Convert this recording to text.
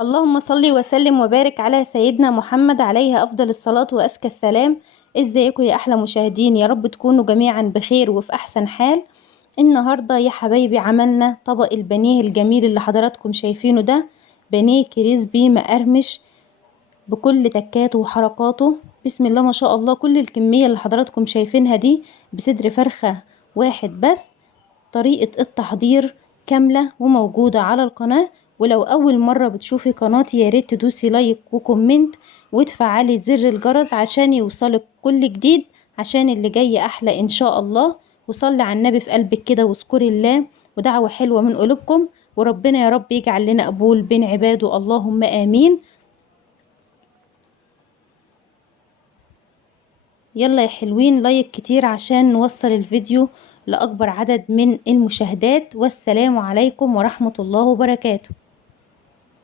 اللهم صل وسلم وبارك على سيدنا محمد عليه أفضل الصلاة وأزكى السلام. ازيكم يا أحلى مشاهدين؟ يا رب تكونوا جميعا بخير وفي أحسن حال. النهاردة يا حبايبي عملنا طبق البانيه الجميل اللي حضراتكم شايفينه ده، بانيه كريسبي مقرمش بكل تكاته وحركاته. بسم الله ما شاء الله. كل الكمية اللي حضراتكم شايفينها دي بصدر فرخة واحد بس. طريقة التحضير كاملة وموجودة على القناة، ولو أول مرة بتشوفي قناتي ياريت تدوسي لايك وكومنت وتفعلي زر الجرس عشان يوصلك كل جديد، عشان اللي جاي أحلى إن شاء الله. وصلي على النبي في قلبك كده واذكري الله، ودعوة حلوة من قلوبكم، وربنا يا رب يجعل لنا قبول بين عباده، اللهم آمين. يلا يا حلوين لايك كتير عشان نوصل الفيديو لأكبر عدد من المشاهدات. والسلام عليكم ورحمة الله وبركاته.